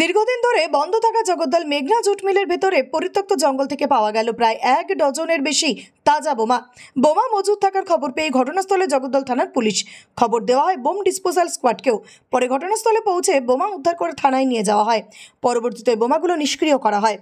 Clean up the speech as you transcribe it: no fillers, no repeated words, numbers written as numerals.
দীর্ঘদিন ধরে বন্ধ থাকা জগদ্দল মেঘনা জুট মিলের ভেতরে পরিত্যক্ত জঙ্গল থেকে পাওয়া গেল প্রায় 1 ডজনের বেশি তাজা বোমা মজুদ থাকার খবর পেয়ে ঘটনাস্থলে জগদ্দল থানার পুলিশ। খবর দেওয়া হয় বোম ডিসপোজাল স্কোয়াডকেও। পরে ঘটনাস্থলে পৌঁছে বোমা উদ্ধার করে থানায় নিয়ে যাওয়া হয়। পরবর্তীতে বোমাগুলো নিষ্ক্রিয় করা হয়।